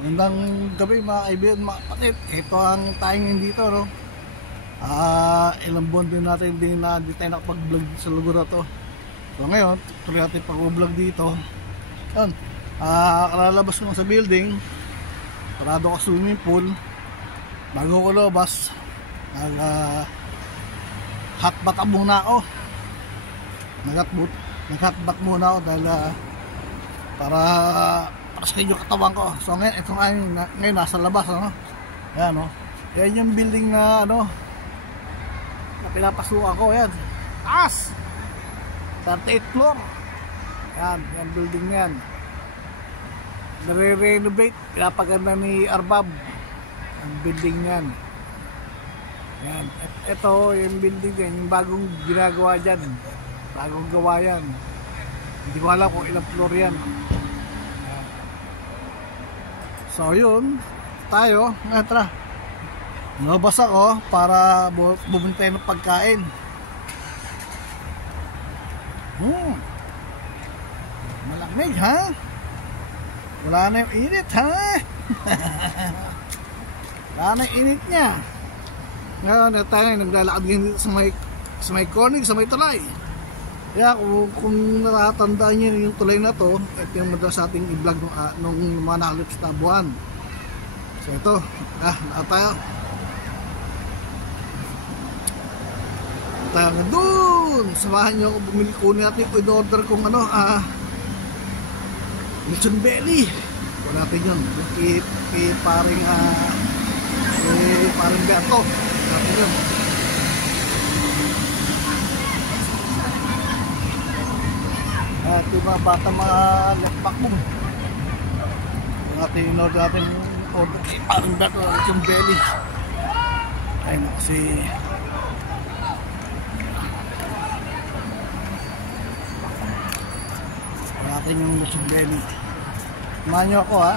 Magandang gabi mga kaibigan, mga kapatid. Ito ang tayong dito, no? Ilang buwan din natin din na di tayo nakapag-vlog sa lugar na to. So ngayon, tuloy natin pag-vlog dito. Yun, kalalabas ko sa building. Parado ka swimming pool. Bago ko labas, hotbat muna ako. Nag-hotbat muna ako dahil para sa yung katawan ko. So ngayon, ito ngayon nasa labas, ano? Ayan, no? Yan yung building na, ano, na pinapasukan ko. Yan, taas 38th floor. Yan, yan building na yan. Nare-renovate, pinapaganda ni Arbab ang building yan. Yan, ito yung building yan, yung bagong ginagawa dyan, bagong gawa yan. Hindi ko alam kung ilang floor yan. So yun, tayo, tara. Nabas ako para bumili tayo ng pagkain. Malamig, ha? Wala na yung init, ha? Wala na yung init niya. Ngayon, tayo naglalakad dito sa may corner, sa may tulay. Kaya kung natatandaan nyo yung tulay na to, ito yung madalas ating i-vlog nung mga nakalips na buwan. So ito, tayo na dun. Samahan nyo ako bumili, kunin natin yung in-order kong ano, lechon belly. Kunin natin yun kay paring Beto. Kunin natin yun. At yung mga bata, mga lekpak mo. Kung natin in-order natin order kay paring Beto, lechon belly. Ayun na kasi natin yung lechon belly. Samahan nyo ako, ha.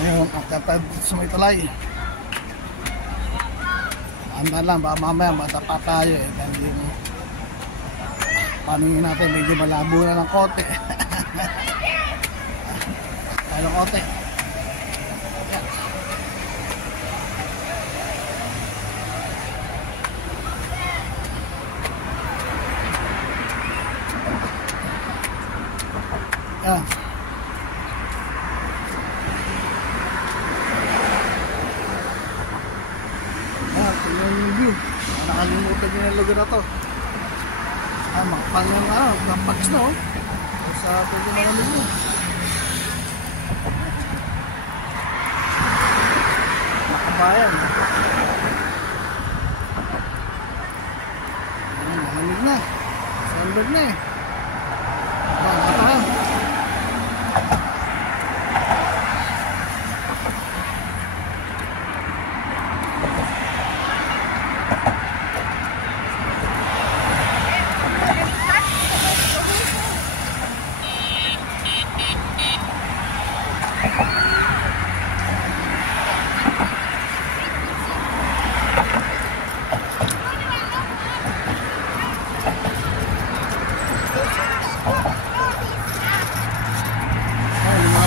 Ayun, kakatad sa may tulay. Anda lang, baka mamaya matapa tayo eh. Dahil yung paningin natin medyo malabo na ng kote. Tayo ng kote. Yan. Tingnan yung view. Nakalimutan nyo yung lugar na to. Makapal ng pags na, oh. Sa tuloy na namin mo. Makabayan. Malamig na. Sunbird na eh. Mata.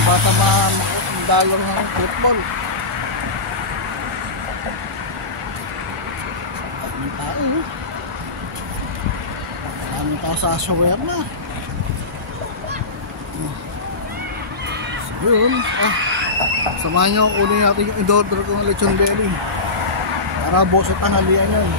Bata makakandalo ng football. Maraming tao, no? Maraming tao sa shower na. So yun, samahan nyo, kunin natin yung in-order ko ng lechon belly para bukas sa tanghalian yun.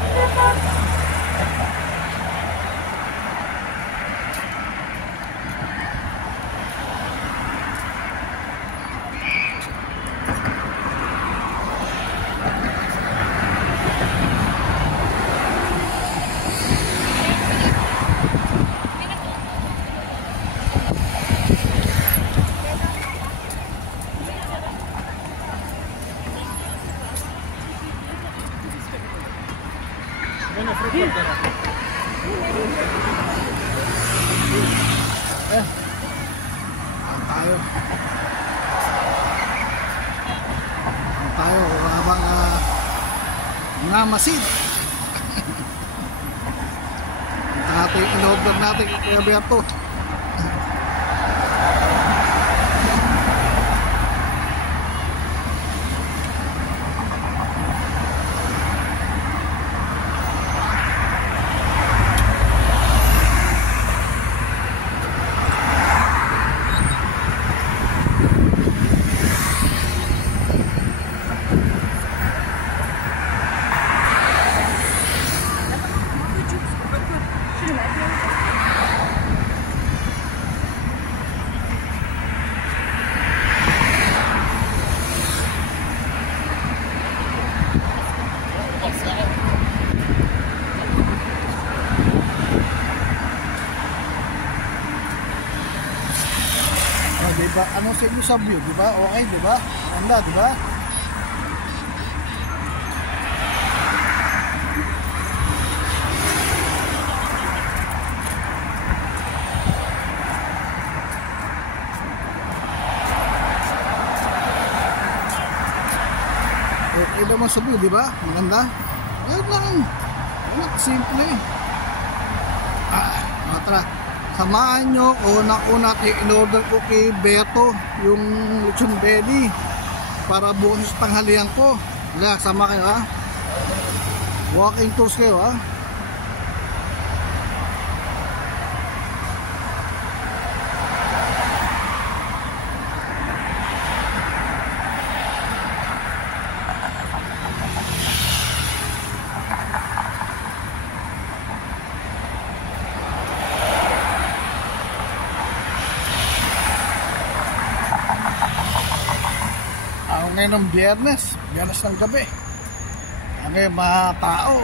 Tayo. tayo habang na masid. Ito natin yung in-order natin kay Kuya Berto. Diba? Ano sa inyo sa view, diba? Okay, diba? Ganda, diba? Okay naman sa view, diba? Maganda? Ayun lang. Ayun, simple. Tara. Samahan nyo, unang-una in-order ko kay Beto yung lechon belly para bukas sa tanghalian ko. Kaya sama kayo ha. Walking tours kayo ha. Ngayon ng biyernes ng gabi. Ano yung mga tao?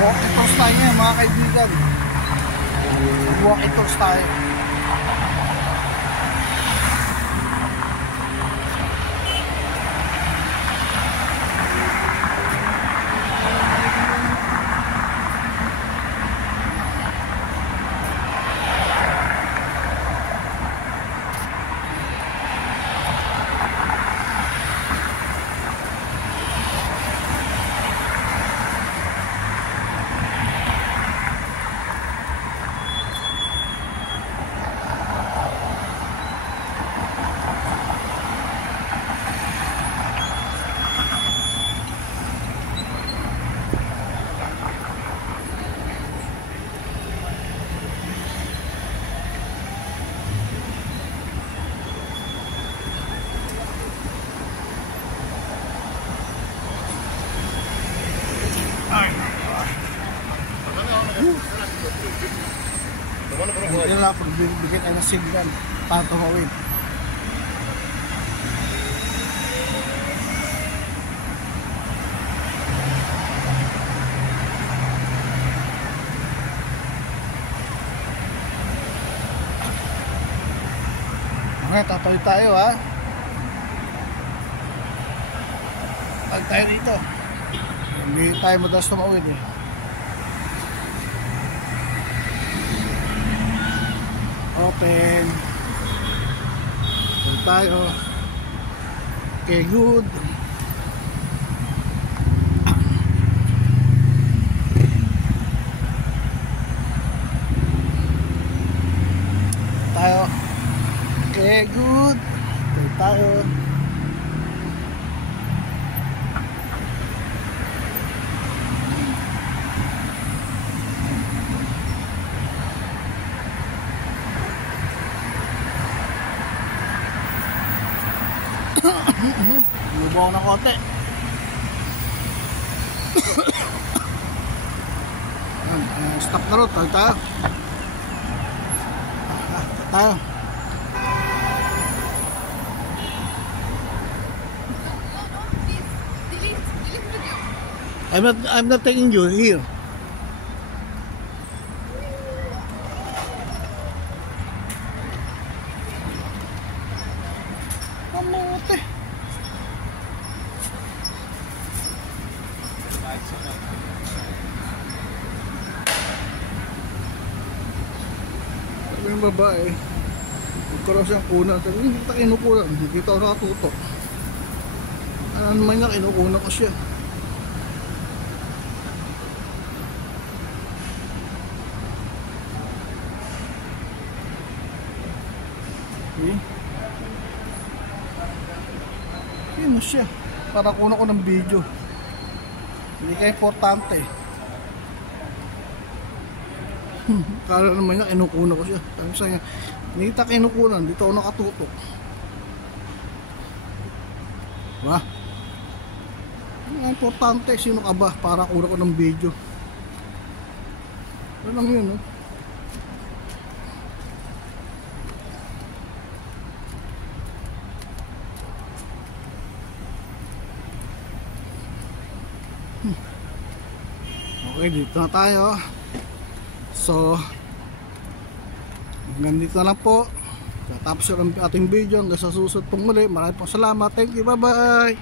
Walking tours tayo ngayon mga kaibigan. Walking tours tayo. Hindi na ako bigyan ay nasigdan tatumawin. Okay, tatawi tayo ha. Pag tayo dito, hindi tayo madalas tumawid eh. Open. Ito tayo. Okay, good. Tayo. Okay, good. Ito tayo. Nubaw na konti. Stop na road. Tayo. Tayo. I'm not taking you here. kamote. Sabi yung babae, nagkaroon siyang kunan. Sabi, hindi kita kinukunan. Hindi kita ako nakatutok. Ano naman niya, kinukunan ko siya. Okay. Yun na siya. Para kunan ko ng video. Hindi ka importante. Kala naman niya, kinukunan ko siya. Sabi sa niya, hindi kita kinukunan. Dito ako nakatutok. Diba? Hindi importante. Sino ka ba para kunan ko ng video? Ano lang yun, no? Okay, dito na tayo. So, hanggang dito na lang po. Tapos ang ating video hanggang sa susunod pong muli. Maraming pong salamat. Thank you. Bye bye.